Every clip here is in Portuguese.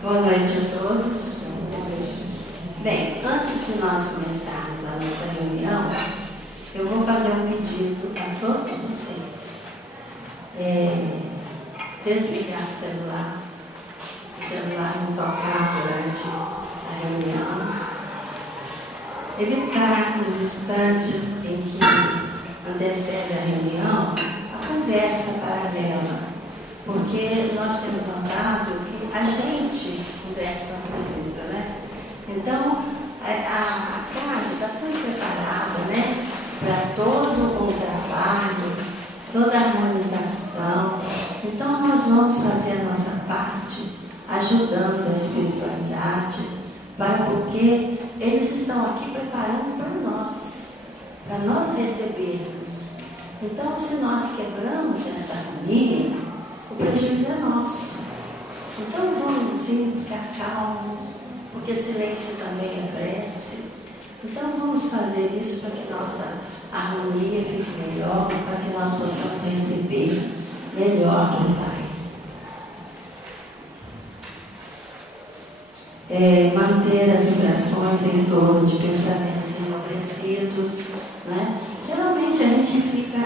Boa noite a todos. Bem, antes de nós começarmos a nossa reunião, eu vou fazer um pedido a todos vocês. Desligar o celular não tocar durante a reunião. Evitar nos instantes em que antecede a reunião a conversa paralela, porque nós temos notado que a gente conversa muito, né? Então, a casa está sempre preparada, né, para todo o trabalho, toda a harmonização. Então, nós vamos fazer a nossa parte, ajudando a espiritualidade, porque eles estão aqui preparando para nós recebermos. Então, se nós quebramos essa harmonia, o prejuízo é nosso. Então, vamos assim, ficar calmos, porque silêncio também é prece. Então, vamos fazer isso para que nossa harmonia fique melhor, para que nós possamos receber melhor do Pai. Manter as vibrações em torno de pensamentos enobrecidos, né? Geralmente a gente fica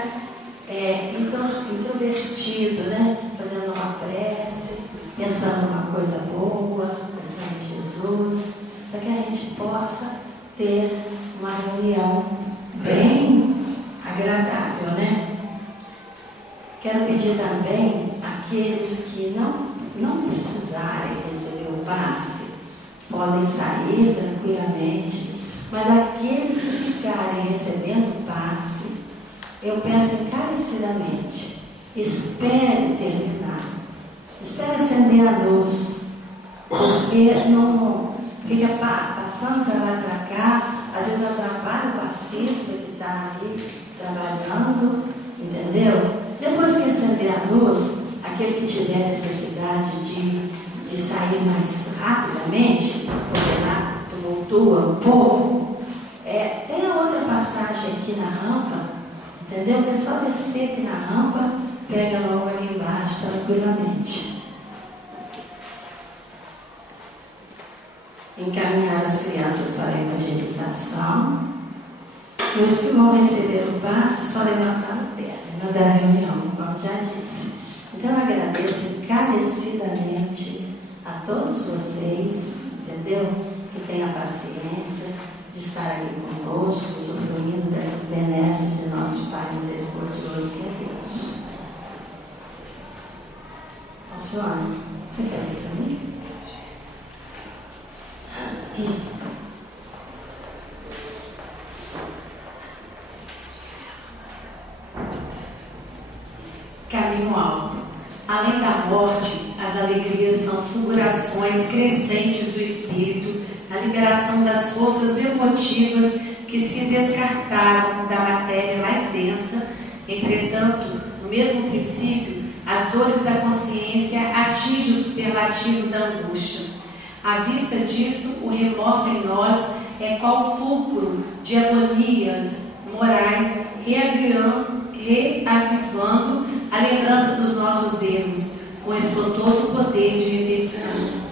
introvertido, né? Fazendo uma prece, pensando uma coisa boa, pensando em Jesus, para que a gente possa ter uma reunião bem agradável, né? Quero pedir também àqueles que não precisarem receber o passe, podem sair tranquilamente, mas aqueles que ficarem recebendo o passe, eu peço encarecidamente, espere terminar, espere acender a luz, porque não fica passando para lá e para cá, às vezes atrapalha o passista que está ali trabalhando, entendeu? Depois que acender a luz, aquele que tiver necessidade de sair mais rapidamente, porque lá tumultua um pouco, tem a outra passagem aqui na rampa, entendeu? Que é só descer aqui na rampa, pega logo ali embaixo tranquilamente. Encaminhar as crianças para a evangelização. E os que vão receber o passe, só levantar a terra, não da reunião, como já disse. Então eu agradeço encarecidamente a todos vocês, entendeu? Que tenham a paciência de estar aqui conosco, usufruindo dessas benesses de nosso Pai misericordioso que é Deus. Alcione, você quer ler para mim? Caminho alto. Além da morte, as alegrias são fulgurações crescentes do espírito, a liberação das forças emotivas que se descartaram da matéria mais densa. Entretanto, no mesmo princípio, as dores da consciência atingem o superlativo da angústia. À vista disso, o remorso em nós é qual fulcro de agonias morais, reavivando a lembrança dos nossos erros, com espantoso poder de repetição.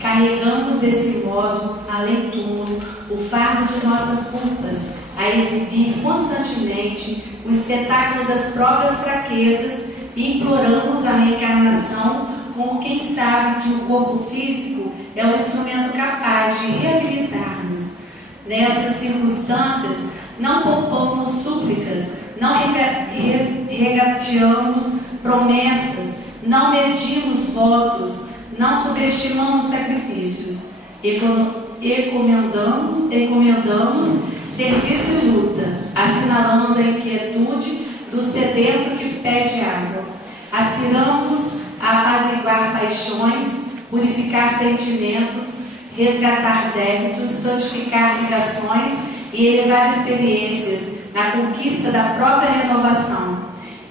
Carregamos desse modo, além túmulo, o fardo de nossas culpas, a exibir constantemente o espetáculo das próprias fraquezas e imploramos a reencarnação como quem sabe que o corpo físico é um instrumento capaz de reabilitar-nos. Nessas circunstâncias, não poupamos súplicas, não regateamos promessas, não medimos votos, não subestimamos sacrifícios, encomendamos serviço e luta, assinalando a inquietude do sedento que pede água. Aspiramos a apaziguar paixões, purificar sentimentos, resgatar débitos, santificar ligações e elevar experiências na conquista da própria renovação.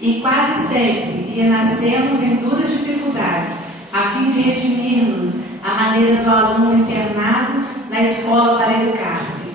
E quase sempre renascemos em duras dificuldades, a fim de redimir-nos à maneira do aluno internado na escola para educar-se.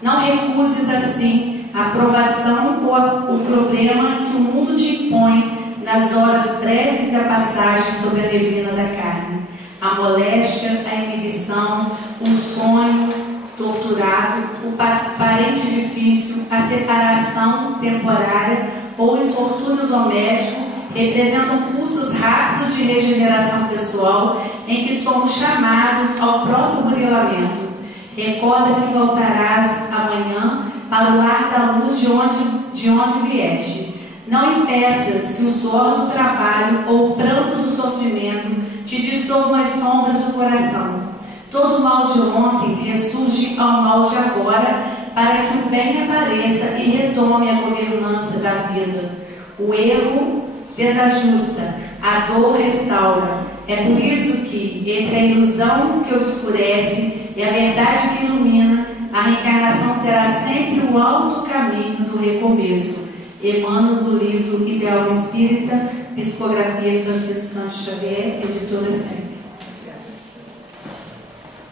Não recuses assim a provação ou o problema que o mundo te impõe nas horas breves da passagem sobre a neblina da carne. A a moléstia, a inibição, o sonho torturado, o parente difícil, a separação temporária ou o infortúnio doméstico representam cursos rápidos de regeneração pessoal em que somos chamados ao próprio burilamento. Recorda que voltarás amanhã para o lar da luz de onde vieste. Não impeças que o suor do trabalho ou o pranto do sofrimento te dissolvam as sombras do coração. Todo o mal de ontem ressurge ao mal de agora, para que o bem apareça e retome a governança da vida. O erro desajusta, a dor restaura. É por isso que, entre a ilusão que obscurece e a verdade que ilumina, a reencarnação será sempre o alto caminho do recomeço. Emmanuel, do livro Ideal Espírita, psicografia Francisco Cândido Xavier, editora SEC.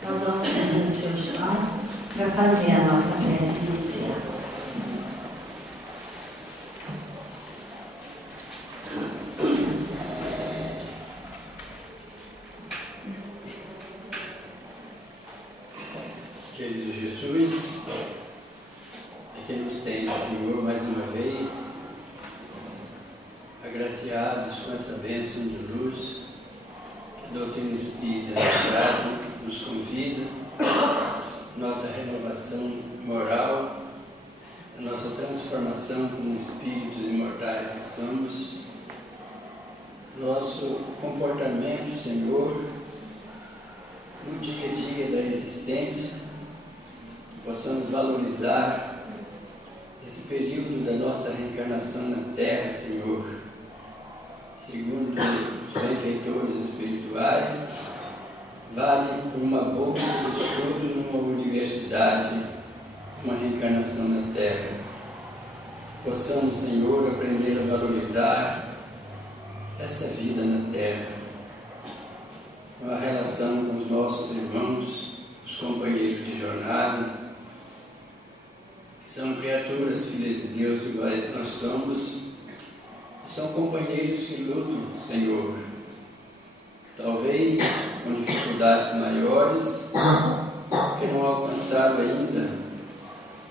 Nós vamos pedir o seu João para fazer a nossa prece inicial. Querido Jesus, é que nos tem, Senhor, mais uma vez, agraciados com essa bênção de luz que a doutrina espírita nos traz, nos convida, nossa renovação moral, a nossa transformação como espíritos imortais que somos, nosso comportamento, Senhor, no dia a dia da existência, que possamos valorizar esse período da nossa reencarnação na Terra, Senhor, segundo os benfeitores espirituais, vale por uma bolsa de estudo numa universidade, uma reencarnação na Terra. Possamos, Senhor, aprender a valorizar esta vida na Terra, a relação com os nossos irmãos, os companheiros de jornada, que são criaturas, filhas de Deus, iguais nós somos, e são companheiros que lutam, Senhor, talvez com dificuldades maiores, que não alcançaram ainda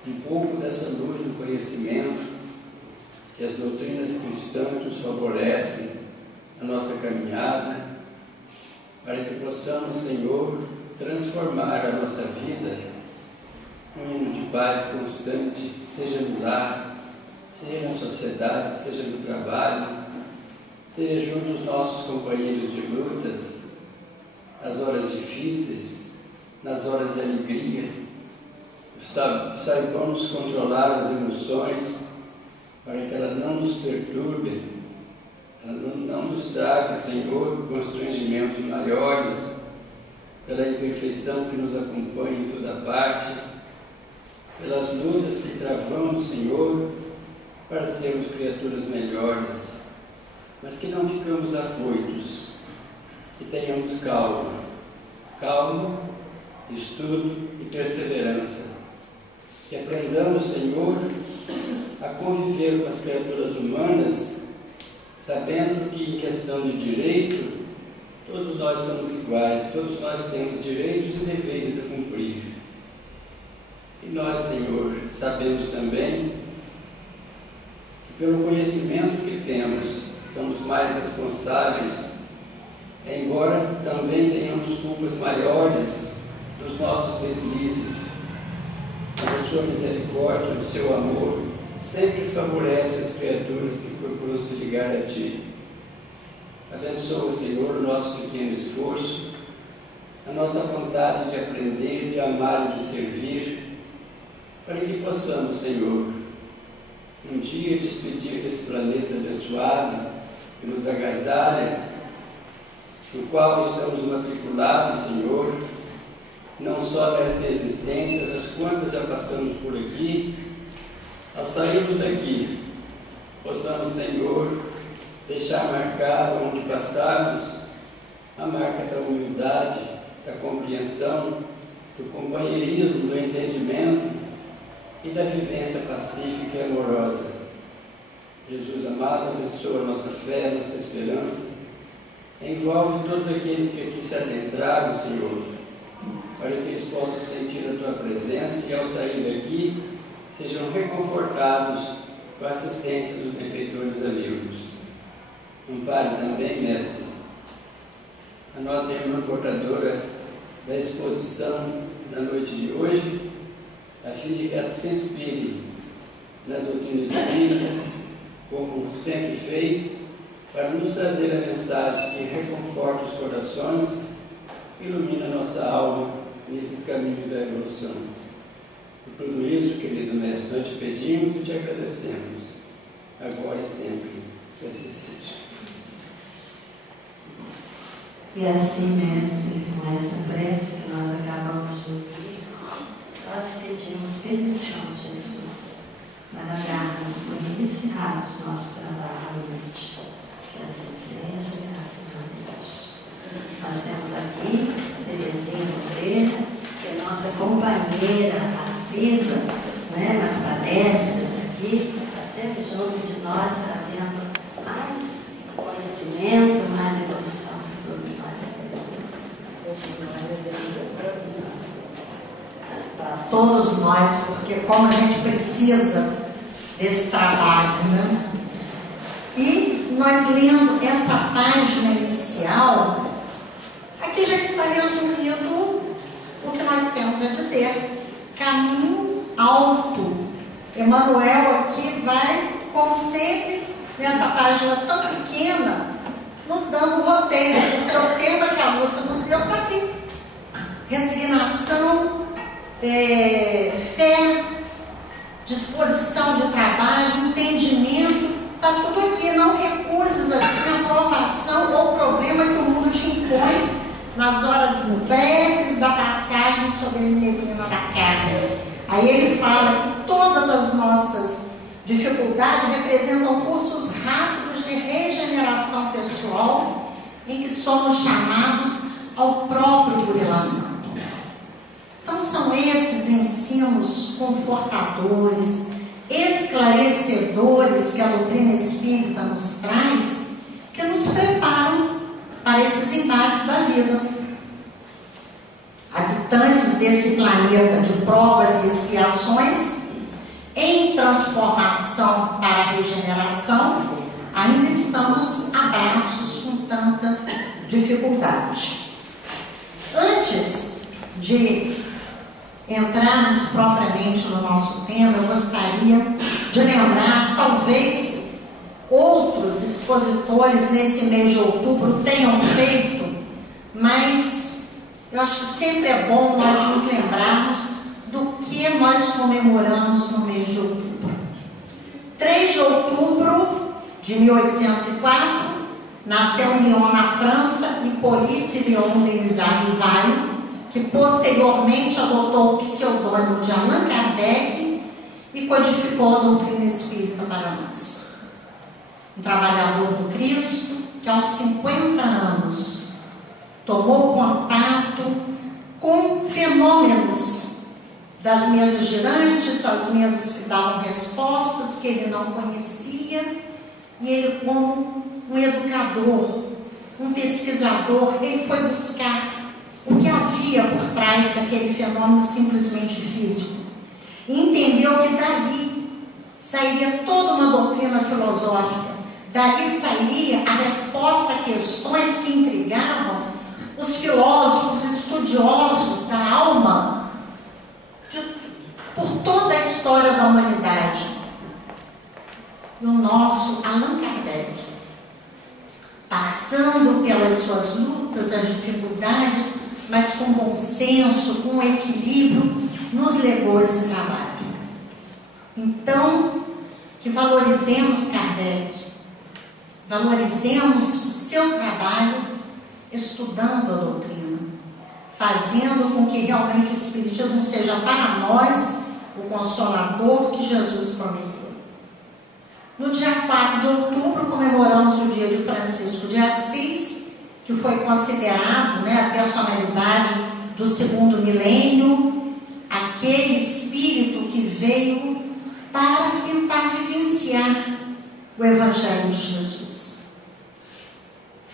um pouco dessa luz do conhecimento que as doutrinas cristãs nos favorecem na nossa caminhada, para que possamos, Senhor, transformar a nossa vida num hino de paz constante, seja no lar, seja na sociedade, seja no trabalho, seja junto aos nossos companheiros de lutas, nas horas difíceis, nas horas de alegrias, saibamos controlar as emoções, para que elas não nos perturbem, não nos traga, Senhor, constrangimentos maiores, pela imperfeição que nos acompanha em toda parte, pelas lutas que travamos, Senhor, para sermos criaturas melhores, mas que não ficamos afoitos, que tenhamos calma, estudo e perseverança, que aprendamos, Senhor, a conviver com as criaturas humanas, sabendo que em questão de direito, todos nós somos iguais, todos nós temos direitos e deveres a cumprir. E nós, Senhor, sabemos também que pelo conhecimento que temos, somos mais responsáveis, embora também tenhamos culpas maiores dos nossos deslizes, mas a sua misericórdia, o seu amor, sempre favorece as criaturas que procuram se ligar a Ti. Abençoa, Senhor, o nosso pequeno esforço, a nossa vontade de aprender, de amar e de servir, para que possamos, Senhor, um dia despedir desse planeta abençoado que nos agasalha, no qual estamos matriculados, Senhor, não só nessa existência, das quantas já passamos por aqui. Ao sairmos daqui, possamos, Senhor, deixar marcado onde passarmos a marca da humildade, da compreensão, do companheirismo, do entendimento e da vivência pacífica e amorosa. Jesus amado, abençoa a nossa fé, a nossa esperança, Envolve todos aqueles que aqui se adentraram, Senhor, para que eles possam sentir a Tua presença e, ao sair daqui, sejam reconfortados com a assistência dos benfeitores amigos. Ampare também, Mestre, a nossa irmã portadora da exposição da noite de hoje, a fim de que ela se inspire na doutrina espírita, como sempre fez, para nos trazer a mensagem que reconforta os corações, ilumina a nossa alma nesses caminhos da evolução. Por tudo isso, querido Mestre, nós te pedimos e te agradecemos, agora e sempre, que assim seja. E assim, Mestre, com esta prece que nós acabamos de ouvir, nós pedimos permissão, Jesus, para darmos por iniciados nosso trabalho à noite. Que assim seja, graças a Deus. Nós temos aqui a Terezinha Moreira, que é nossa companheira assídua, né, nas palestras aqui, está sempre junto de nós, trazendo mais conhecimento, mais evolução para todos nós. Para todos nós, porque como a gente precisa desse trabalho, né? E nós lendo essa página inicial, aqui já está resumido o que nós temos a dizer. Caminho alto. Emmanuel aqui vai, como sempre, nessa página tão pequena, nos dando o roteiro, porque o tema que a moça nos deu está aqui. Resignação, fé, disposição de trabalho, entendimento. Está tudo aqui, não recuses assim a provação ou problema que o mundo te impõe nas horas breves da passagem sobre a neblina da carne. Aí ele fala que todas as nossas dificuldades representam cursos rápidos de regeneração pessoal em que somos chamados ao próprio burilamento. Então são esses ensinos confortadores, esclarecedores que a doutrina espírita nos traz, que nos preparam para esses embates da vida. Habitantes desse planeta de provas e expiações, em transformação para a regeneração, ainda estamos abraços com tanta dificuldade. Antes de entrarmos propriamente no nosso tema, eu gostaria de lembrar, talvez outros expositores nesse mês de outubro tenham feito, mas eu acho que sempre é bom nós nos lembrarmos do que nós comemoramos no mês de outubro. 3 de outubro de 1804, nasceu em Lyon, na França, Hippolyte Léon Denis Arrivaille, que posteriormente adotou o pseudônimo de Allan Kardec e codificou a doutrina espírita para nós. Um trabalhador do Cristo que aos 50 anos tomou contato com fenômenos das mesas girantes, as mesas que davam respostas que ele não conhecia, e ele, como um educador, um pesquisador, ele foi buscar o que havia por trás daquele fenômeno simplesmente físico. E entendeu que dali sairia toda uma doutrina filosófica, dali sairia a resposta a questões que intrigavam os filósofos estudiosos da alma por toda a história da humanidade. E o nosso Allan Kardec, passando pelas suas lutas, as dificuldades, mas com bom senso, com equilíbrio, nos legou esse trabalho. Então, que valorizemos Kardec, valorizemos o seu trabalho estudando a doutrina, fazendo com que realmente o Espiritismo seja para nós o consolador que Jesus prometeu. No dia 4 de outubro, comemoramos o dia de Francisco de Assis, que foi considerado, a personalidade do 2º milênio, aquele espírito que veio para tentar vivenciar o Evangelho de Jesus.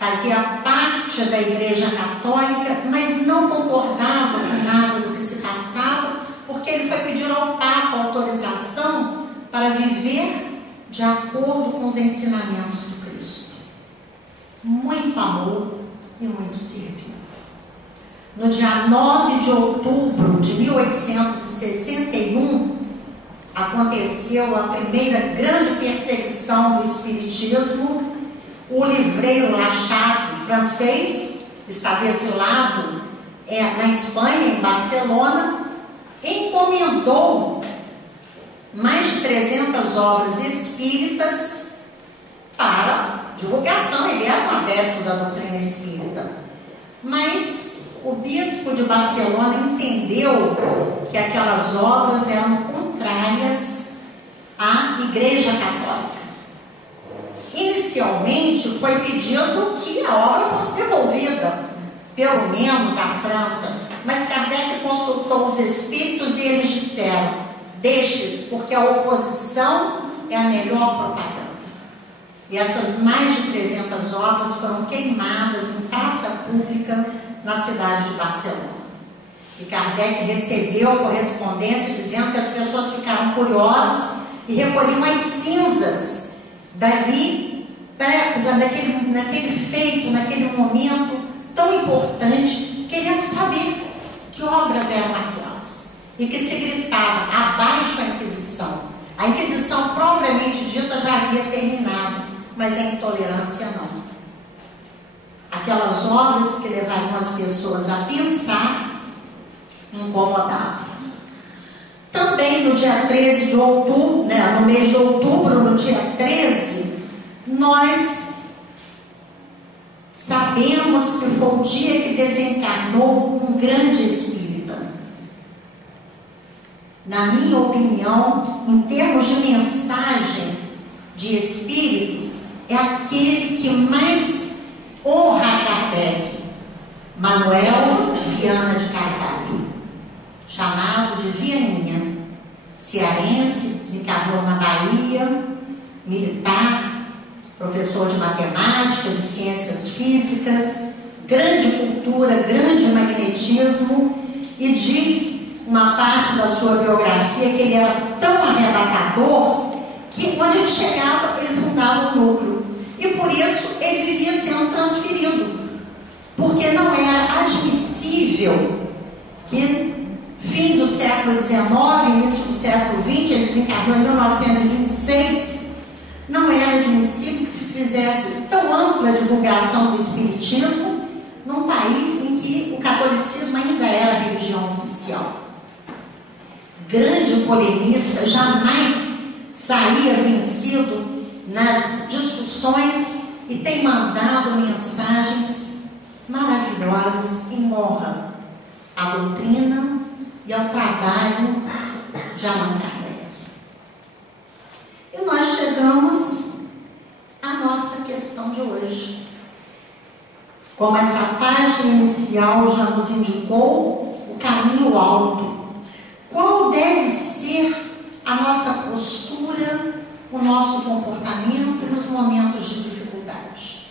fazia parte da Igreja Católica, mas não concordava com nada do que se passava, porque ele foi pedir ao Papa autorização para viver de acordo com os ensinamentos do Cristo. Muito amor e muito serviço. No dia 9 de outubro de 1861, aconteceu a primeira grande perseguição do espiritismo. O livreiro Lachado, francês, estava exilado na Espanha, em Barcelona, encomendou mais de 300 obras espíritas para divulgação. Ele era um adepto da doutrina espírita, mas o bispo de Barcelona entendeu que aquelas obras eram contrárias à Igreja Católica. Inicialmente foi pedido que a obra fosse devolvida, pelo menos à França, mas Kardec consultou os espíritos e eles disseram: deixe, porque a oposição é a melhor propaganda. E essas mais de 300 obras foram queimadas em praça pública na cidade de Barcelona. E Kardec recebeu a correspondência dizendo que as pessoas ficaram curiosas e recolhiam as cinzas dali, naquele feito, naquele momento tão importante, querendo saber que obras eram aquelas. E que se gritava: abaixo a Inquisição. A Inquisição propriamente dita já havia terminado, mas a intolerância não. Aquelas obras que levariam as pessoas a pensar incomodavam. Também no dia 13 de outubro, no mês de outubro, no dia 13, nós sabemos que foi o dia que desencarnou um grande espírita. Na minha opinião, em termos de mensagem de espíritos, é aquele que mais honra Kardec, Manuel Viana de Carvalho, chamado de Vianinha, cearense, desencarnou na Bahia, militar, professor de matemática, de ciências físicas, grande cultura, grande magnetismo, e diz uma parte da sua biografia que ele era tão arrebatador que onde ele chegava, ele fundava um núcleo. E por isso ele vivia sendo transferido, porque não era admissível que fim do século XIX, início do século XX, ele desencarnou em 1926, não era admissível que se fizesse tão ampla divulgação do espiritismo num país em que o catolicismo ainda era a religião oficial. Grande polemista, jamais saía vencido nas discussões e tem mandado mensagens maravilhosas em honra à doutrina e ao trabalho de Allan Kardec. E nós chegamos à nossa questão de hoje. Como essa página inicial já nos indicou, o caminho alto. Qual deve ser a nossa postura, o nosso comportamento nos momentos de dificuldade?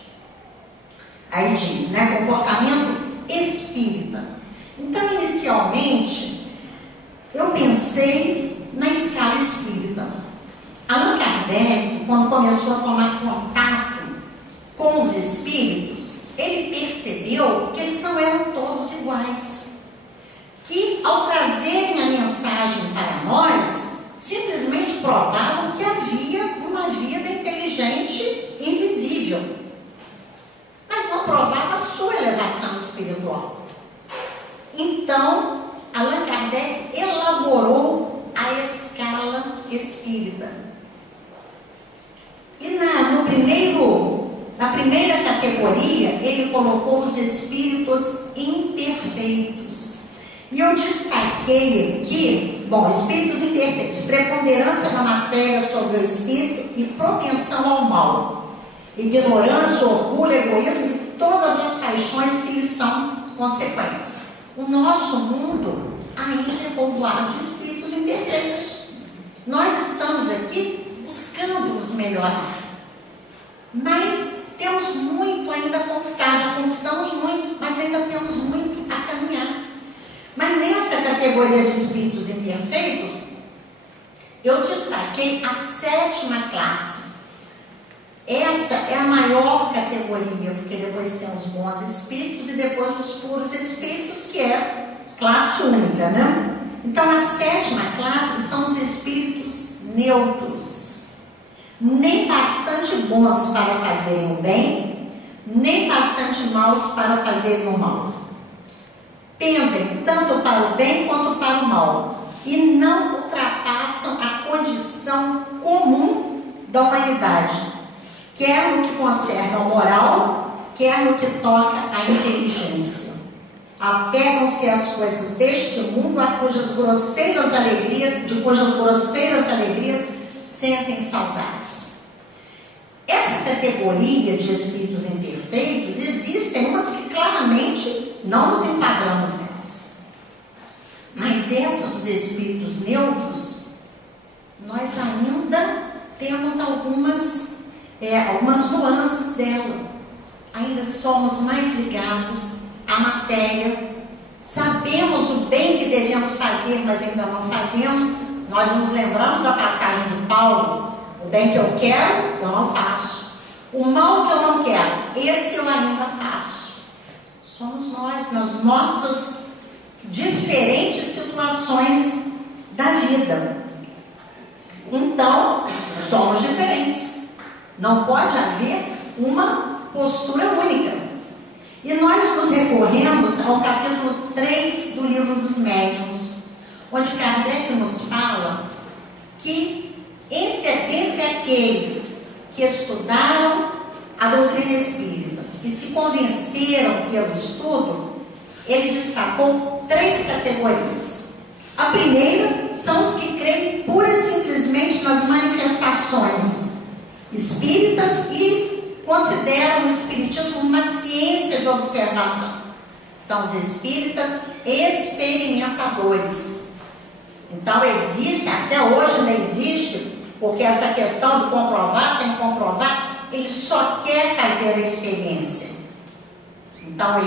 Aí diz, comportamento espírita. Então, inicialmente, eu pensei na escala espírita. Allan Kardec, quando começou a tomar contato com os espíritos, ele percebeu que eles não eram todos iguais. Que, ao trazerem a mensagem para nós, simplesmente provavam que havia uma vida inteligente invisível, mas não provava a sua elevação espiritual. Então, Allan Kardec elaborou a escala espírita. E na primeira categoria, ele colocou os espíritos imperfeitos. E eu destaquei aqui, espíritos imperfeitos, preponderância da matéria sobre o espírito e propensão ao mal, ignorância, orgulho, egoísmo e todas as paixões que lhes são consequentes. O nosso mundo ainda é povoado de espíritos imperfeitos. Nós estamos aqui buscando nos melhorar, mas temos muito ainda a conquistar, já conquistamos muito, mas ainda temos muito a caminhar. Mas nessa categoria de espíritos imperfeitos, eu destaquei a 7ª classe. Essa é a maior categoria, porque depois tem os bons espíritos e depois os puros espíritos, que é classe única, né? Então, a 7ª classe são os espíritos neutros, nem bastante bons para fazerem o bem, nem bastante maus para fazerem o mal. Pendem tanto para o bem quanto para o mal, e não ultrapassam a condição comum da humanidade, quer no que concerne ao moral, quer no que toca à inteligência. Apegam-se às coisas deste mundo, de cujas grosseiras alegrias sentem saudades. Essa categoria de espíritos imperfeitos, existem umas que claramente não nos enquadramos nelas. Mas essa dos espíritos neutros, nós ainda temos algumas nuances dela. Ainda somos mais ligados à matéria, sabemos o bem que devemos fazer, mas ainda não fazemos. Nós nos lembramos da passagem de Paulo: o bem que eu quero, eu não faço. O mal que eu não quero, esse eu ainda faço. Somos nós, nas nossas diferentes situações da vida. Então, somos diferentes. Não pode haver uma postura única. E nós nos recorremos ao capítulo 3 do Livro dos Médiuns, onde Kardec nos fala que entre aqueles que estudaram a doutrina espírita e se convenceram pelo estudo, ele destacou 3 categorias. A primeira são os que creem pura e simplesmente nas manifestações espíritas e consideram o espiritismo uma ciência de observação. São os espíritas experimentadores. Então existe, até hoje ainda existe, porque essa questão de comprovar, tem que comprovar, ele só quer fazer a experiência. Então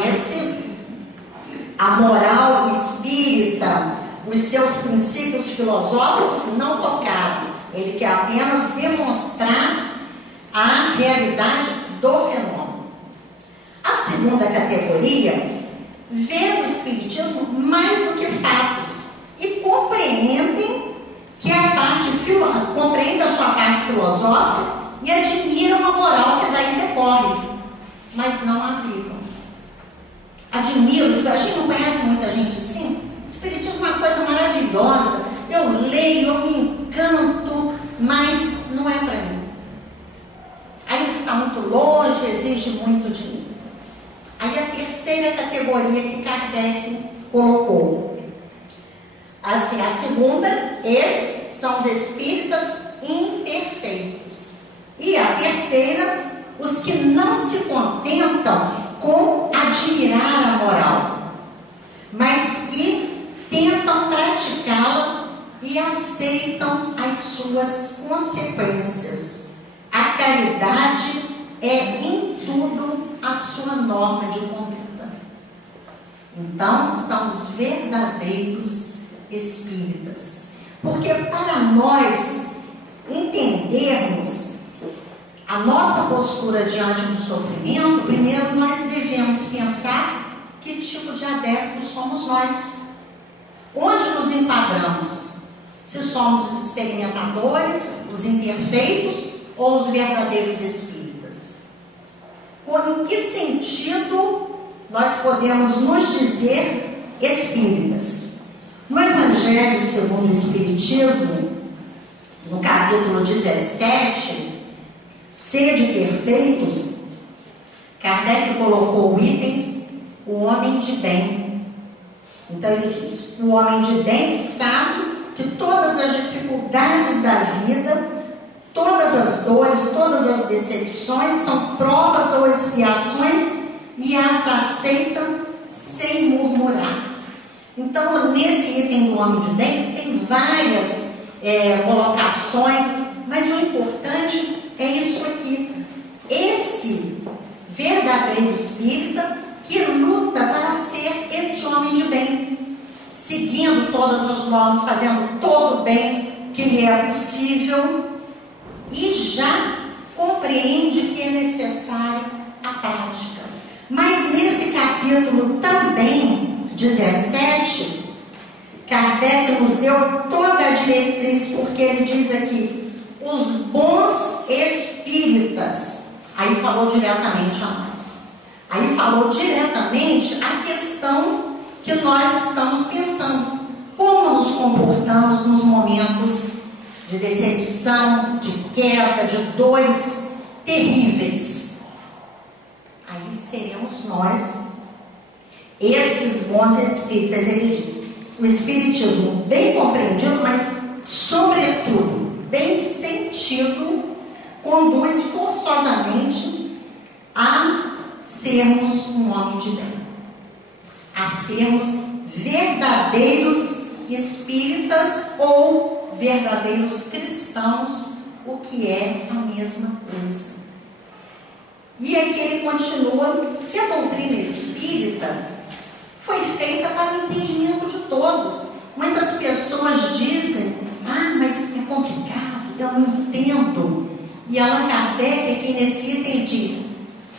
a moral espírita, os seus princípios filosóficos não tocaram. Ele quer apenas demonstrar a realidade do fenômeno. A segunda categoria vê o espiritismo mais do que fatos e compreendem a sua parte filosófica e admiram a moral que daí decorre, mas não aplicam. Admiram, a gente não conhece muita gente assim. O espiritismo é uma coisa maravilhosa, eu leio, eu me encanto, mas não é para mim. Ainda está muito longe, exige muito de mim. Aí a terceira categoria que Kardec colocou. Assim, a segunda, esses são os espíritas imperfeitos. E a terceira, os que não se contentam com admirar a moral, mas que tentam praticá-la e aceitam as suas consequências. A caridade é em tudo a sua norma de conduta. Então, são os verdadeiros espíritas. Porque para nós entendermos a nossa postura diante do sofrimento, primeiro nós devemos pensar que tipo de adeptos somos nós. Onde nos enquadramos? Se somos os experimentadores, os imperfeitos ou os verdadeiros espíritas? Em que sentido nós podemos nos dizer espíritas? No Evangelho segundo o Espiritismo, no capítulo 17, Sede perfeitos, Kardec colocou o item, o homem de bem. Então ele diz, o homem de bem sabe que todas as dificuldades da vida, todas as dores, todas as decepções são provas ou expiações e as aceita sem murmurar. Então, nesse item do homem de bem, tem várias colocações, mas o importante é isso aqui. Esse verdadeiro espírita que luta para ser esse homem de bem, seguindo todas as normas, fazendo todo o bem que lhe é possível, e já compreende que é necessário a prática. Mas nesse capítulo também, 17, Kardec nos deu toda a diretriz, porque ele diz aqui, os bons espíritas, aí falou diretamente a nós. Aí falou diretamente a questão que nós estamos pensando. Como nos comportamos nos momentos de decepção, de queda, de dores terríveis? Aí seremos nós, esses bons espíritas. Ele diz, o espiritismo bem compreendido, mas sobretudo bem sentido, conduz forçosamente a sermos um homem de bem, a sermos verdadeiros espíritas ou verdadeiros cristãos, o que é a mesma coisa. E aqui ele continua que a doutrina espírita foi feita para o entendimento de todos. Muitas pessoas dizem, mas é complicado, eu não entendo. E Allan Kardec, aqui nesse item, diz,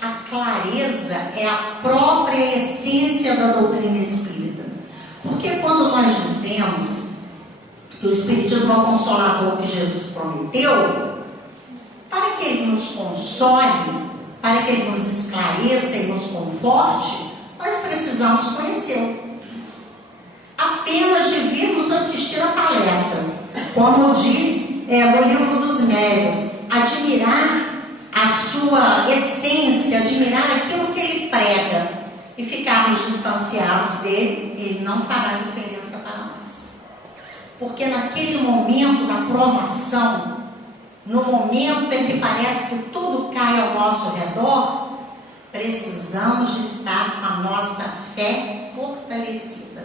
a clareza é a própria essência da doutrina espírita. Porque quando nós dizemos que o espiritismo é o consolador que Jesus prometeu, para que ele nos console, para que ele nos esclareça e nos conforte, nós precisamos conhecê-lo. Apenas de virmos assistir a palestra, como diz no Livro dos Médiuns, admirar a sua essência, admirar aquilo que ele prega e ficarmos distanciados dele, ele não fará diferença para nós. Porque naquele momento da provação, no momento em que parece que tudo cai ao nosso redor, precisamos de estar com a nossa fé fortalecida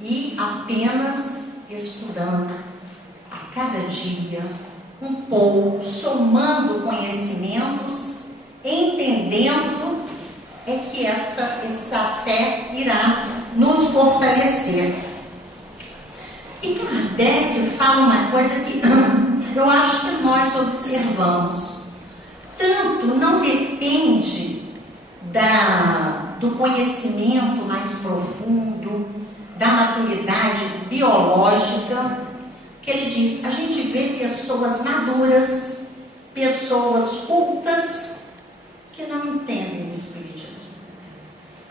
e apenas estudando a cada dia um pouco, somando conhecimentos, entendendo que essa fé irá nos fortalecer. E Kardec fala uma coisa que eu acho que nós observamos. Tanto não depende do conhecimento mais profundo, da maturidade biológica, que ele diz, a gente vê pessoas maduras, pessoas cultas, que não entendem o espiritismo.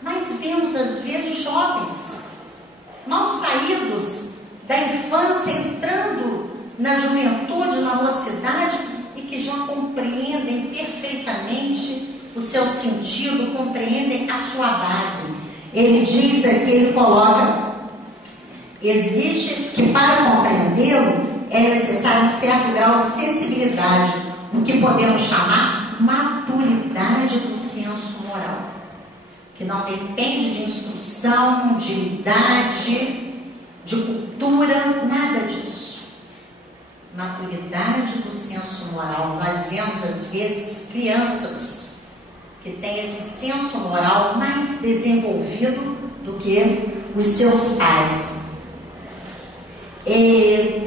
Mas vemos às vezes jovens, mal saídos da infância, entrando na juventude, na mocidade, e que já compreendem perfeitamente o seu sentido, compreendem a sua base. Ele diz aqui, ele coloca, exige que para compreendê-lo é necessário um certo grau de sensibilidade, o que podemos chamar maturidade do senso moral, que não depende de instrução, de idade, de cultura, nada disso. Maturidade do senso moral. Nós vemos às vezes crianças que têm esse senso moral mais desenvolvido do que os seus pais.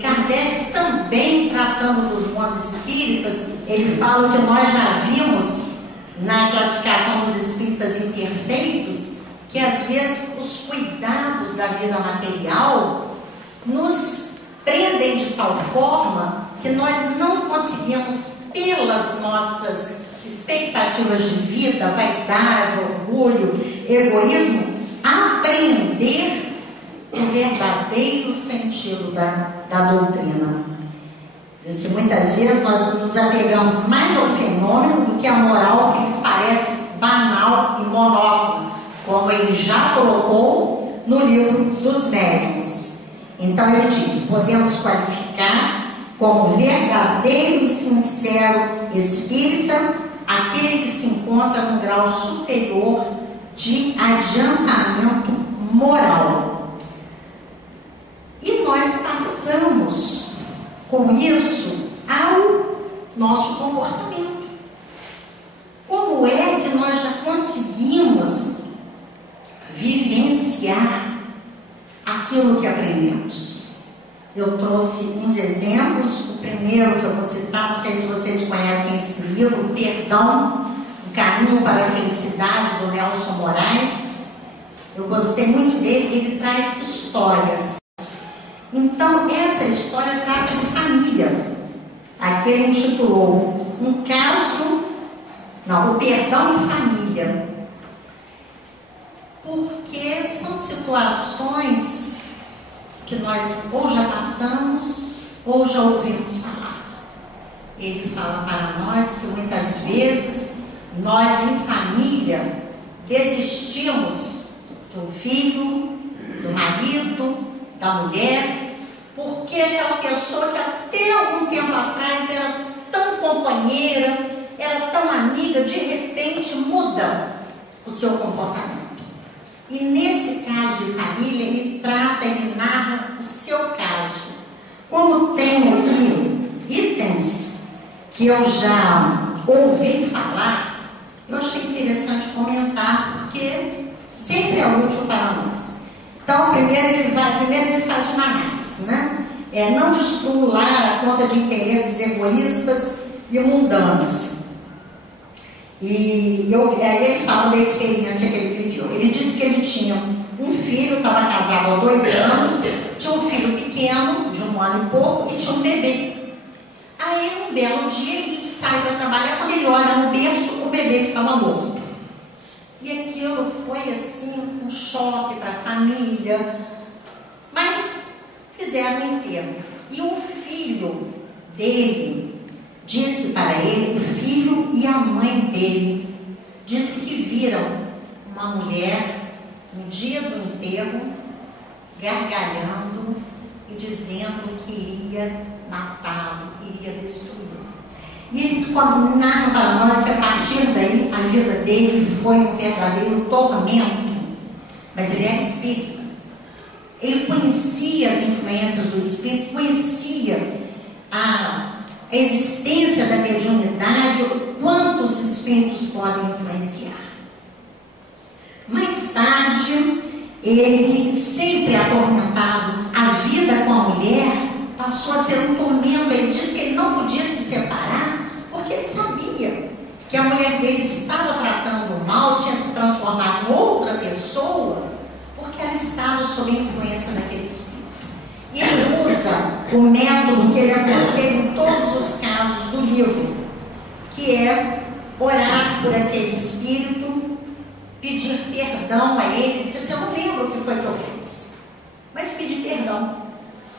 Kardec também, tratando dos bons espíritas, ele fala que nós já vimos na classificação dos espíritas imperfeitos, que às vezes os cuidados da vida material nos prendem de tal forma que nós não conseguimos, pelas nossas expectativas de vida, vaidade, orgulho, egoísmo, apreender o verdadeiro sentido da doutrina. Disse, muitas vezes nós nos apegamos mais ao fenômeno do que à moral, que lhes parece banal e monótono, como ele já colocou no Livro dos Médiuns. Então ele diz, podemos qualificar como verdadeiro e sincero espírita aquele que se encontra num grau superior de adiantamento moral. E nós passamos com isso ao nosso comportamento. Como é vivenciar aquilo que aprendemos. Eu trouxe uns exemplos. O primeiro que eu vou citar, não sei se vocês conhecem esse livro, Perdão, O Caminho para a Felicidade, do Nelson Moraes. Eu gostei muito dele, ele traz histórias. Então, essa história trata de família. Aqui ele intitulou O Perdão em Família. Porque são situações que nós ou já passamos ou já ouvimos falar. Ele fala para nós que muitas vezes nós em família desistimos de um filho, do marido, da mulher, porque aquela pessoa que até algum tempo atrás era tão companheira, era tão amiga, de repente muda o seu comportamento. E nesse caso de família, ele narra o seu caso. Como tem aqui itens que eu já ouvi falar, eu achei interessante comentar, porque sempre é útil para nós. Então, primeiro ele faz uma análise, né? Não despular a conta de interesses egoístas e mundanos. E aí ele fala da experiência que ele viveu. Ele disse que ele tinha um filho, estava casado há 2 anos, tinha um filho pequeno, de 1 ano e pouco, e tinha um bebê. Aí, um belo dia, ele sai para trabalhar, quando ele olha no berço, o bebê estava morto. E aquilo foi assim, um choque para a família, mas fizeram o enterro. E o filho dele disse para ele, o filho e a mãe dele, disse que viram uma mulher no dia do enterro, gargalhando e dizendo que iria matá-lo, iria destruí-lo. E ele narra para nós que a partir daí a vida dele foi um verdadeiro tormento. Mas ele era espírita. Ele conhecia as influências do espírito, conhecia a existência da mediunidade, o quanto os espíritos podem influenciar. Mais tarde, ele, sempre atormentado, a vida com a mulher passou a ser um tormento. Ele disse que ele não podia se separar, porque ele sabia que a mulher dele estava tratando mal, tinha se transformado em outra pessoa, porque ela estava sob a influência daquele espírito. E ele usa o método que ele aconselha em todos os casos do livro, que é orar por aquele espírito, pedir perdão a ele, dizer assim, eu não lembro o que foi que eu fiz, mas pedir perdão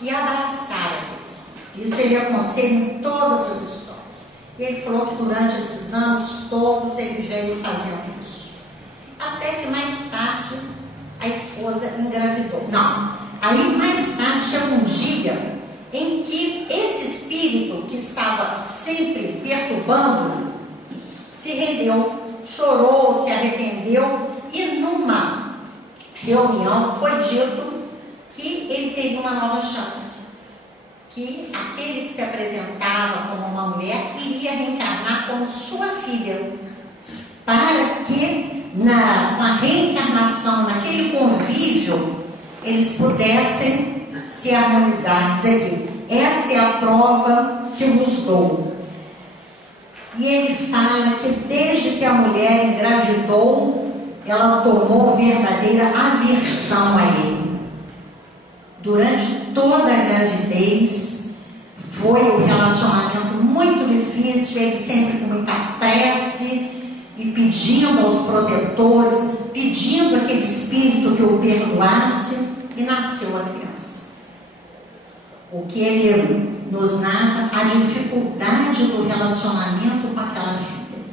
e abraçar aquele espírito. Isso ele aconselha em todas as histórias. E ele falou que durante esses anos todos ele veio fazendo isso. Até que mais tarde a esposa engravidou. Não. Aí mais tarde chegou um dia em que esse espírito que estava sempre perturbando se rendeu, chorou, se arrependeu, e numa reunião foi dito que ele teria uma nova chance, que aquele que se apresentava como uma mulher iria reencarnar como sua filha, para que com a reencarnação, naquele convívio, eles pudessem se harmonizar. Diz aqui, esta é a prova que vos dou. E ele fala que desde que a mulher engravidou, ela tomou verdadeira aversão a ele. Durante toda a gravidez, foi um relacionamento muito difícil, ele sempre com muita prece, e pedindo aos protetores, pedindo aquele espírito que o perdoasse, e nasceu a criança. O que ele nos narra, a dificuldade do relacionamento com aquela filha.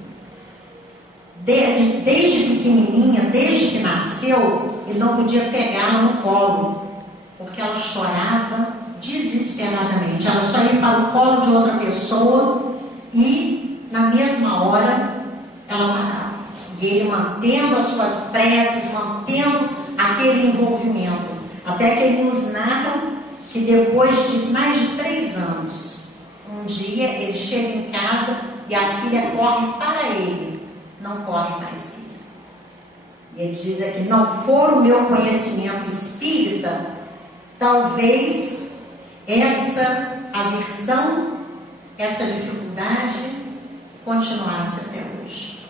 Desde pequenininha, desde que nasceu, ele não podia pegá-la no colo, porque ela chorava desesperadamente. Ela só ia para o colo de outra pessoa e, na mesma hora, ela parava. E ele mantendo as suas preces, mantendo aquele envolvimento. Até que ele nos narra que depois de mais de 3 anos, um dia ele chega em casa e a filha corre para ele, não corre mais dele. E ele diz aqui: não for o meu conhecimento espírita, talvez essa aversão, essa dificuldade continuasse até hoje.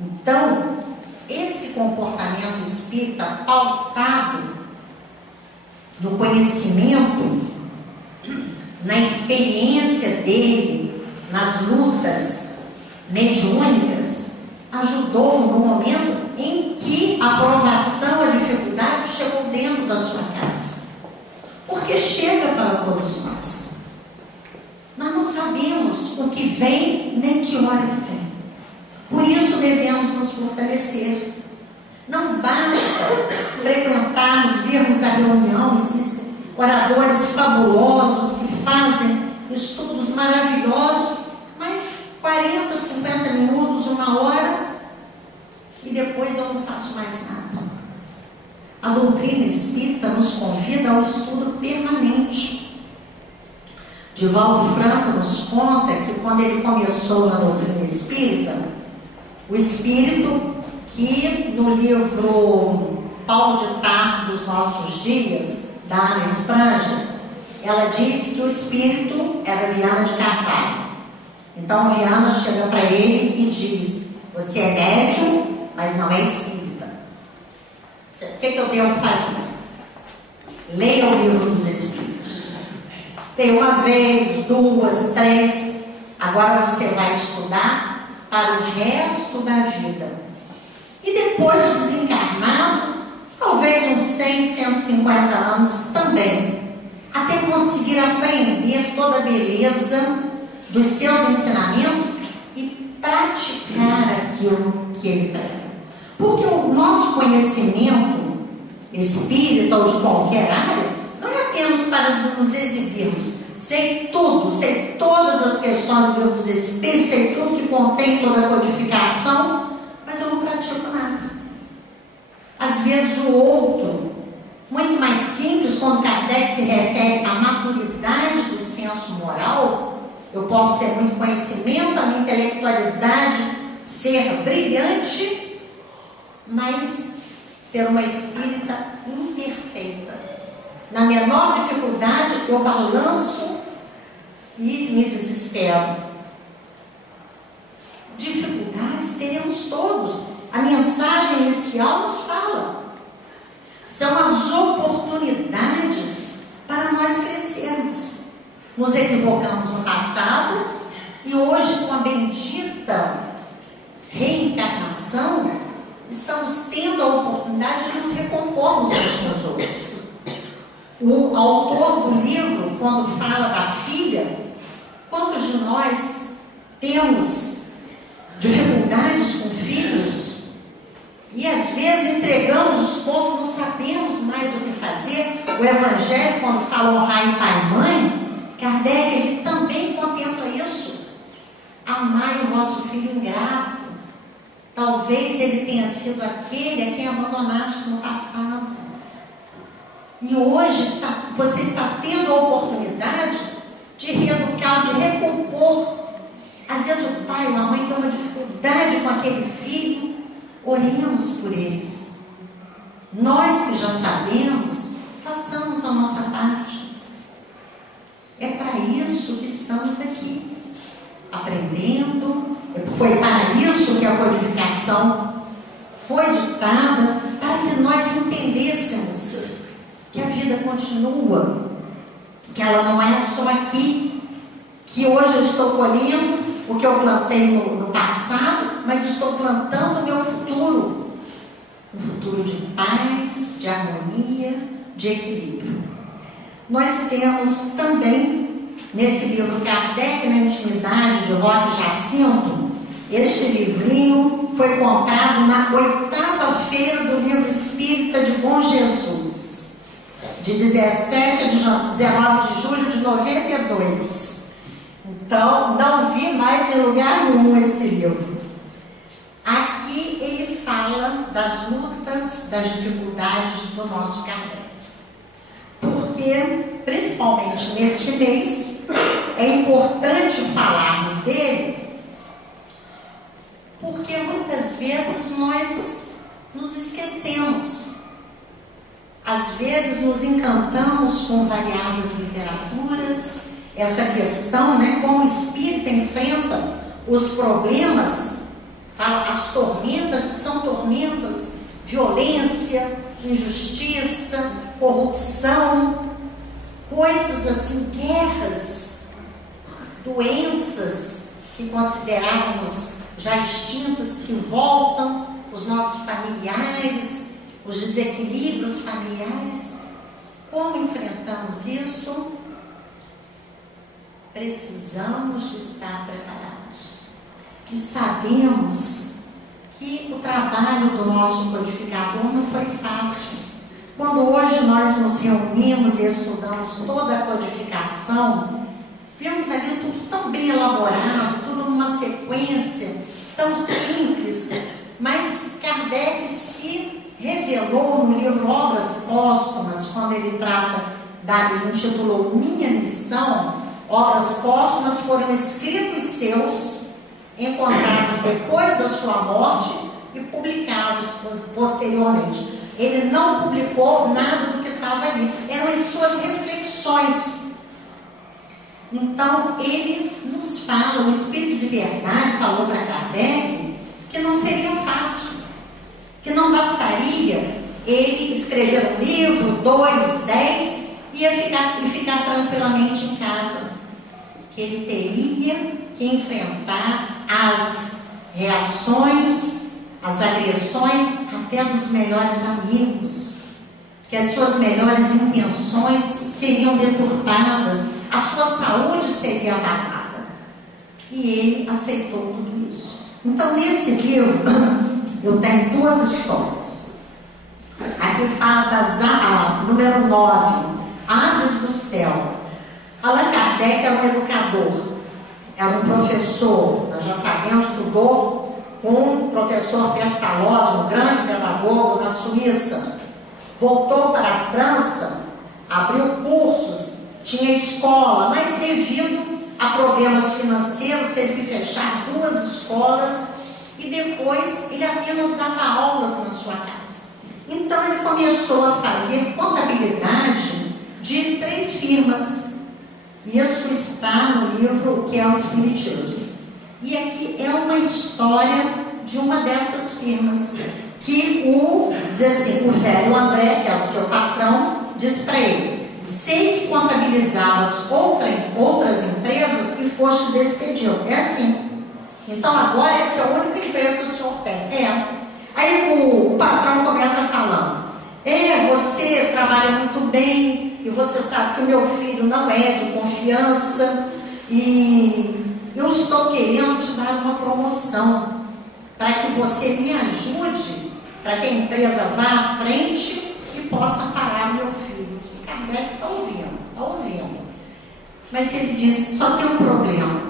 Então, esse comportamento espírita pautado no conhecimento, na experiência dele, nas lutas mediúnicas, ajudou no momento em que a provação, a dificuldade chegou dentro da sua casa. Porque chega para todos nós. Nós não sabemos o que vem, nem que hora que vem. Por isso devemos nos fortalecer. Não basta frequentarmos, virmos a reunião, existem oradores fabulosos que fazem estudos maravilhosos, mas 40, 50 minutos, 1 hora, e depois eu não faço mais nada. A doutrina espírita nos convida ao estudo permanente. Divaldo Franco nos conta que quando ele começou na doutrina espírita, o espírito que no livro Paulo de Tarso dos Nossos Dias, da Ana Espranja, ela diz que o espírito era Viana de Carvalho. Então Viana chega para ele e diz: você é médium, mas não é espírita. O que eu devo fazer? Leia o livro dos Espíritos. Leia 1 vez, 2, 3. Agora você vai estudar para o resto da vida. E depois de desencarnado, talvez uns 100, 150 anos também, até conseguir aprender toda a beleza dos seus ensinamentos e praticar aquilo que ele prega. Porque o nosso conhecimento espírita ou de qualquer área não é apenas para nos exibirmos. Sei tudo, sei todas as questões do livro dos Espíritos, sei tudo que contém toda a codificação, mas eu não pratico nada. Às vezes o outro, muito mais simples, quando Kardec se refere à maturidade do senso moral, eu posso ter muito conhecimento, a minha intelectualidade ser brilhante, mas ser uma espírita imperfeita. Na menor dificuldade, eu balanço e me desespero. Dificuldades teremos todos. A mensagem inicial nos fala. São as oportunidades para nós crescermos. Nos equivocamos no passado e hoje, com a bendita reencarnação, estamos tendo a oportunidade de nos recompormos uns com os outros. O autor do livro, quando fala da filha, quantos de nós temos dificuldades com filhos e às vezes entregamos os pontos, não sabemos mais o que fazer? O Evangelho, quando fala honrar pai e mãe, Kardec ele também contempla isso. Amai o vosso filho ingrato. Talvez ele tenha sido aquele a quem abandonaste no passado. E hoje você está tendo a oportunidade de reeducar, de recompor. Às vezes o pai ou a mãe tem uma dificuldade com aquele filho. Oremos por eles. Nós que já sabemos, façamos a nossa parte. É para isso que estamos aqui, aprendendo. Foi para isso que a codificação foi ditada, para que nós entendêssemos que a vida continua, que ela não é só aqui, que hoje eu estou colhendo o que eu plantei no passado, mas estou plantando o meu futuro, um futuro de paz, de harmonia, de equilíbrio. Nós temos também, nesse livro Kardec na Intimidade, de Roque Jacinto, este livrinho foi comprado na 8ª feira do Livro Espírita de Bom Jesus, de 17 a 19 de julho de 92. Então, não vi mais em lugar nenhum esse livro. Aqui ele fala das lutas, das dificuldades do nosso Kardec. Porque, principalmente neste mês, é importante falarmos dele, porque muitas vezes nós nos esquecemos. Às vezes nos encantamos com variadas literaturas, essa questão, né, como o espírito enfrenta os problemas, as tormentas, são tormentas, violência, injustiça, corrupção, coisas assim, guerras, doenças que considerávamos já extintas, que voltam, os nossos familiares, os desequilíbrios familiares. Como enfrentamos isso? Precisamos de estar preparados. E sabemos que o trabalho do nosso codificador não foi fácil. Quando hoje nós nos reunimos e estudamos toda a codificação, vemos ali tudo tão bem elaborado, tudo numa sequência tão simples, mas Kardec se revelou no livro Obras Póstumas, quando ele trata ele intitulou Minha Missão. Obras póstumas foram escritos seus, encontrados depois da sua morte e publicados posteriormente. Ele não publicou nada do que estava ali, eram as suas reflexões. Então ele nos fala, o Espírito de Verdade falou para Kardec que não seria fácil, que não bastaria ele escrever um livro, 2, 10 e ficar tranquilamente em casa, que ele teria que enfrentar as reações, as agressões até dos melhores amigos, que as suas melhores intenções seriam deturpadas, a sua saúde seria abalada. E ele aceitou tudo isso. Então, nesse livro, eu tenho 2 histórias. Aqui fala número 9, Aves do Céu. Allan Kardec era um educador, era um professor, nós já sabemos, estudou com um professor Pestalozzi, um grande pedagogo na Suíça. Voltou para a França, abriu cursos, tinha escola, mas devido a problemas financeiros teve que fechar 2 escolas e depois ele apenas dava aulas na sua casa. Então ele começou a fazer contabilidade de 3 firmas. Isso está no livro que é o Espiritismo. E aqui é uma história de uma dessas firmas, que o velho André, que é o seu patrão, diz para ele: sei que contabilizavas outras empresas e foste despedido. É assim. Então agora esse é o único emprego que o senhor tem. Aí o patrão começa falando: você trabalha muito bem e você sabe que o meu filho não é de confiança e eu estou querendo te dar uma promoção para que você me ajude, para que a empresa vá à frente e possa parar meu filho. E Kardec está ouvindo. Mas ele diz: só tem um problema,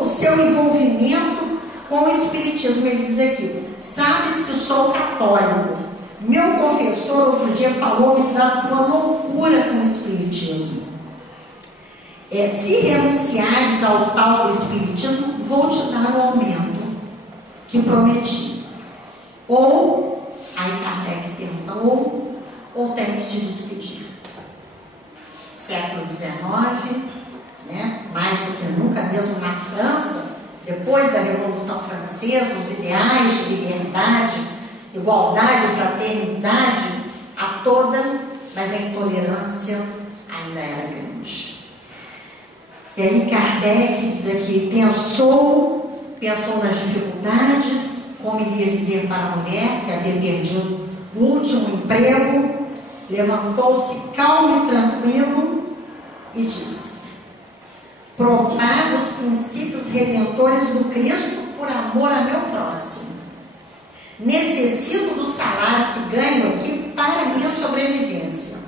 o seu envolvimento com o Espiritismo. Ele diz aqui: sabes que eu sou católico. Meu confessor outro dia falou-me da tua loucura com o Espiritismo. Se renunciares ao tal do Espiritismo, vou te dar o aumento que prometi. Aí Kardec pergunta, ou tem que te despedir. Século XIX, né? Mais do que nunca, mesmo na França, depois da Revolução Francesa, os ideais de liberdade, igualdade, fraternidade, a toda, mas a intolerância ainda era grande. E aí Kardec diz aqui, pensou nas dificuldades, como iria dizer para a mulher que havia perdido o último emprego, levantou-se calmo e tranquilo e disse: propago os princípios redentores do Cristo por amor a meu próximo. Necessito do salário que ganho aqui para minha sobrevivência,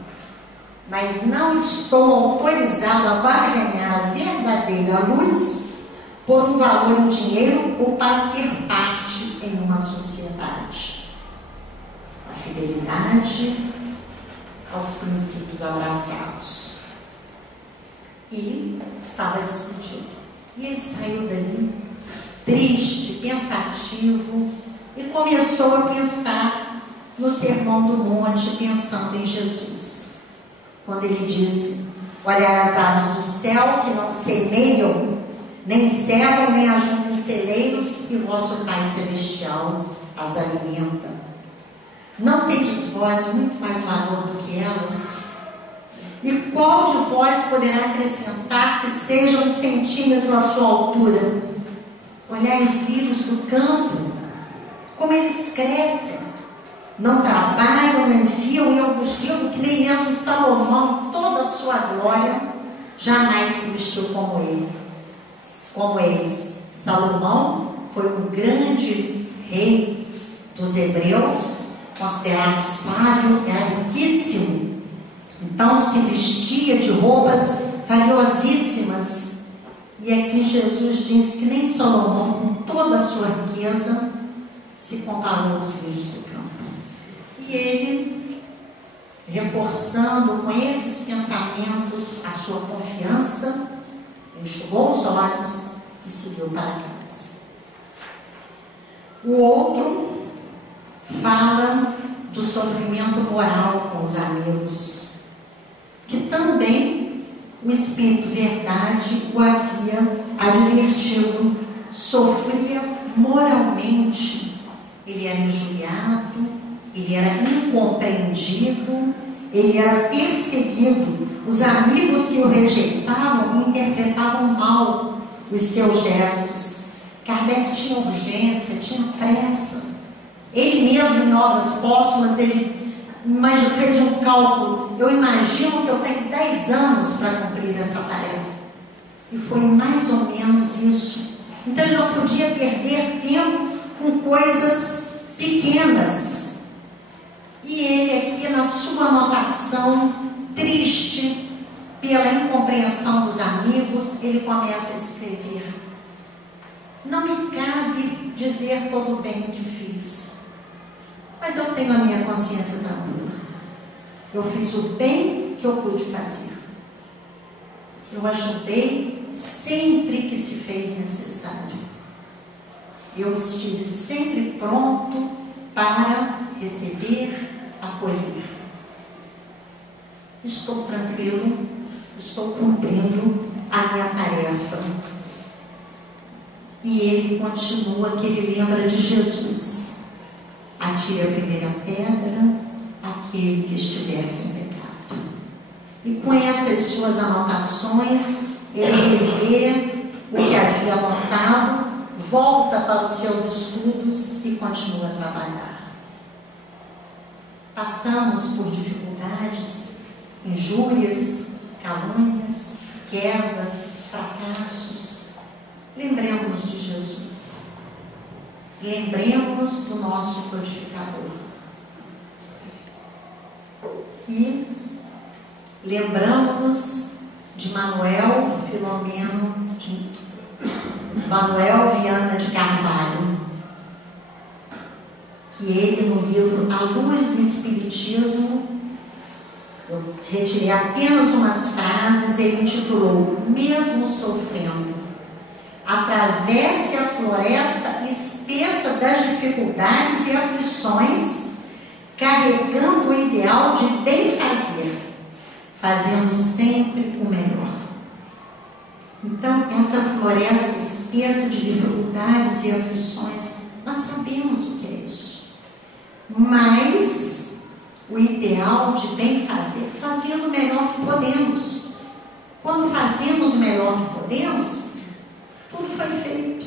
mas não estou autorizado a barganhar a verdadeira luz por um valor em dinheiro ou para ter parte em uma sociedade. A fidelidade aos princípios abraçados. E estava discutindo. E ele saiu dali triste, pensativo, e começou a pensar no Sermão do Monte, pensando em Jesus. Quando ele disse: olhai as aves do céu, que não semeiam, nem cegam, nem ajuntam em celeiros, e vosso Pai Celestial as alimenta. Não tendes vós muito mais valor do que elas? E qual de vós poderá acrescentar que seja 1 centímetro a sua altura? Olhai os lírios do campo, como eles crescem. Não trabalham, nem fiam, e eu vos digo que nem mesmo Salomão, em toda a sua glória, jamais se vestiu como eles. Salomão foi um grande rei dos hebreus, considerado sábio, era riquíssimo. Então se vestia de roupas valiosíssimas. E aqui Jesus diz que nem Salomão, com toda a sua riqueza, se comparou aos lírios do campo. E ele, reforçando com esses pensamentos a sua confiança, enxugou os olhos e seguiu para casa. O outro fala do sofrimento moral com os amigos, que também o Espírito Verdade o havia advertido. Sofria moralmente, ele era injuriado, ele era incompreendido, ele era perseguido. Os amigos que o rejeitavam interpretavam mal os seus gestos. Kardec tinha urgência, tinha pressa. Ele mesmo, em Obras Póstumas, ele fez um cálculo. Eu imagino que eu tenho 10 anos para cumprir essa tarefa. E foi mais ou menos isso. Então ele não podia perder tempo com coisas pequenas. E ele aqui, na sua anotação, triste pela incompreensão dos amigos, ele começa a escrever: não me cabe dizer todo o bem que fiz, mas eu tenho a minha consciência tranquila. Eu fiz o bem que eu pude fazer. Eu ajudei sempre que se fez necessário. Eu estive sempre pronto para receber, acolher. Estou tranquilo, estou cumprindo a minha tarefa. E ele continua, que ele lembra de Jesus: atire a primeira pedra aquele que estiver sem pecado. E com essas suas anotações, ele revê o que havia anotado, volta para os seus estudos e continua a trabalhar. Passamos por dificuldades, injúrias, calúnias, quedas, fracassos. Lembremos de Jesus. Lembremos do nosso codificador. E lembramos de Manuel Viana de Carvalho, que ele, no livro A Luz do Espiritismo, eu retirei apenas umas frases, ele intitulou: mesmo sofrendo, atravesse a floresta espessa das dificuldades e aflições, carregando o ideal de bem fazer, fazendo sempre o melhor. Então, essa floresta espessa de dificuldades e aflições, nós sabemos o que é isso. Mas o ideal de bem fazer, fazendo o melhor que podemos. Quando fazemos o melhor que podemos, tudo foi feito.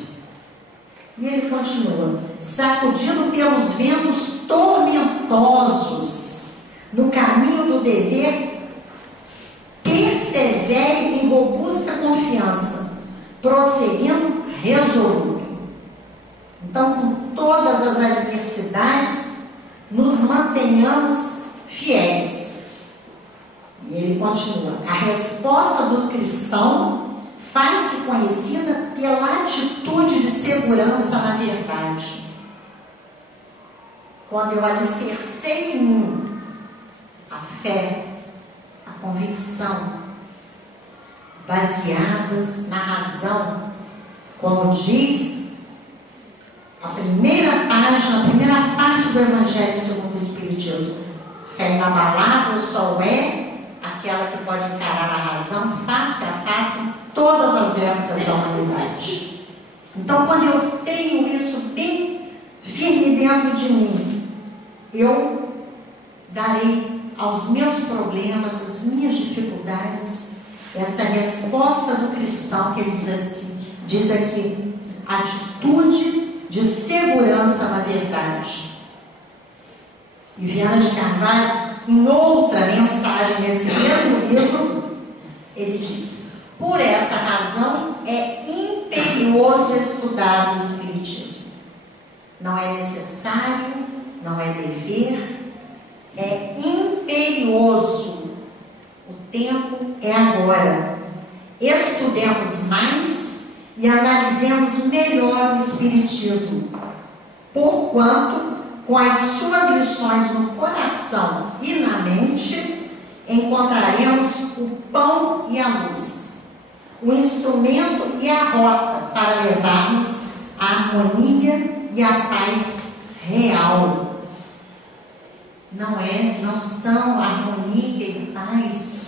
E ele continua: sacudido pelos ventos tormentosos no caminho do dever, persevere em robusta confiança, prosseguindo resoluto. Então, com todas as adversidades, nos mantenhamos fiéis. E ele continua: a resposta do cristão faz-se conhecida pela atitude de segurança na verdade. Quando eu alicercei em mim a fé, a convicção, baseadas na razão, como diz a primeira parte página, a primeira parte do Evangelho segundo o Espiritismo. Fé inabalável só é aquela que pode encarar a razão face a face em todas as épocas da humanidade. Então, quando eu tenho isso bem firme dentro de mim, eu darei aos meus problemas, às minhas dificuldades, essa resposta do cristão que ele diz assim, diz aqui, atitude de segurança na verdade. E Viana de Carvalho, em outra mensagem nesse mesmo livro, ele diz: por essa razão é imperioso estudar o Espiritismo. Não é necessário, não é dever, é imperioso. O tempo é agora. Estudemos mais e analisemos melhor o Espiritismo, porquanto, com as suas lições no coração e na mente, encontraremos o pão e a luz, o instrumento e a rota para levarmos a harmonia e a paz real. Não são harmonia e paz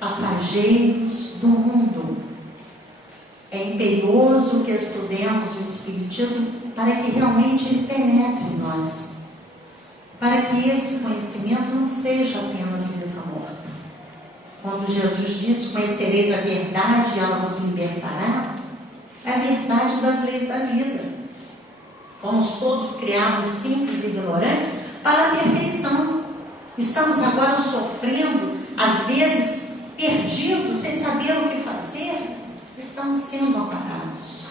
passageiros do mundo. É imperioso que estudemos o Espiritismo para que realmente ele penetre em nós, para que esse conhecimento não seja apenas letra morta. Quando Jesus disse: conhecereis a verdade e ela vos libertará, é a verdade das leis da vida. Fomos todos criados simples e ignorantes para a perfeição. Estamos agora sofrendo, às vezes perdidos, sem saber o que fazer. Estamos sendo amparados.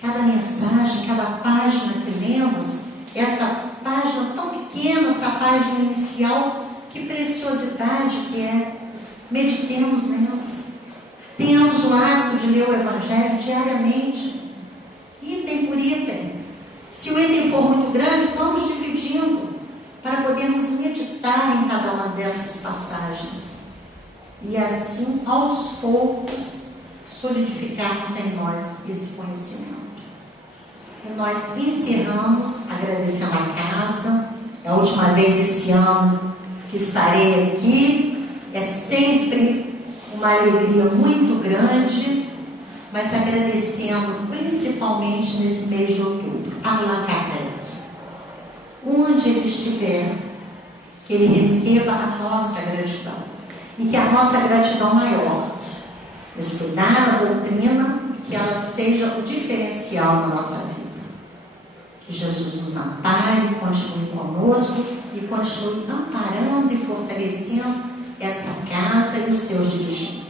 Cada mensagem, cada página que lemos, essa página tão pequena, essa página inicial, que preciosidade que é. Meditemos nelas. Tenhamos o hábito de ler o Evangelho diariamente, item por item. Se o item for muito grande, vamos dividindo, para podermos meditar em cada uma dessas passagens. E assim, aos poucos, solidificarmos em nós esse conhecimento. E nós encerramos agradecendo a casa. É a última vez esse ano que estarei aqui. É sempre uma alegria muito grande, mas agradecendo principalmente nesse mês de outubro, a Allan Kardec. Onde ele estiver, que ele receba a nossa gratidão. E que a nossa gratidão maior, estudar a doutrina, que ela seja o diferencial na nossa vida. Que Jesus nos ampare, continue conosco e continue amparando e fortalecendo essa casa e os seus dirigentes.